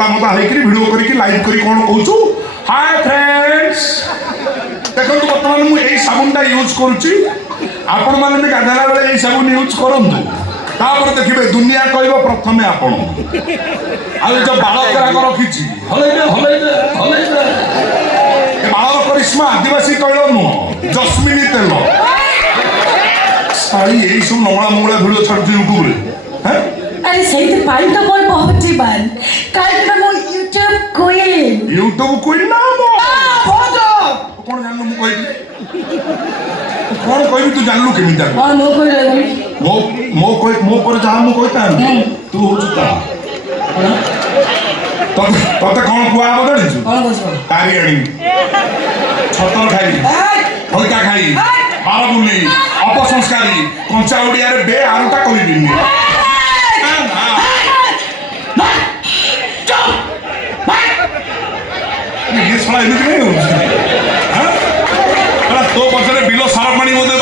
पता मता होकर वीडियो करके लाइव करी कौन कहूँ हाय फ्रेंड्स देखो बर्तमान मुझे साबुनटा यूज करुच्ची आपण मैंने भी गाधेला बेले यही साबुन यूज करूँ तापर देखिए दुनिया कह प्रथमे आपण जो बाल केराक रखी बाल करिश्मा आदिवासी तैल नुह जस्मिनी तेल सारी यही सब नमला मंगला भिडियो छाड़ू यूट्यूब रे अरे सही तो पाई तो बोल पहुंची बार काल में वो यूट्यूब क्वीन ना मो बहुत कौन जानलु मु कहि कौन कहबी तू जानलु केमी जा हां नो कोई रे मो पर जा मु कहता तू होचुता तते कौन कुआ बदली छु कौन कहछ तारी अणी छतर खाई होइता खाई बारबुली अपसंस्कारी कंचा उड़िया रे बे आरुटा कहिबिनी ये साला एमिति नहीं हो तो पछरे बिलो सारा पानी बोदे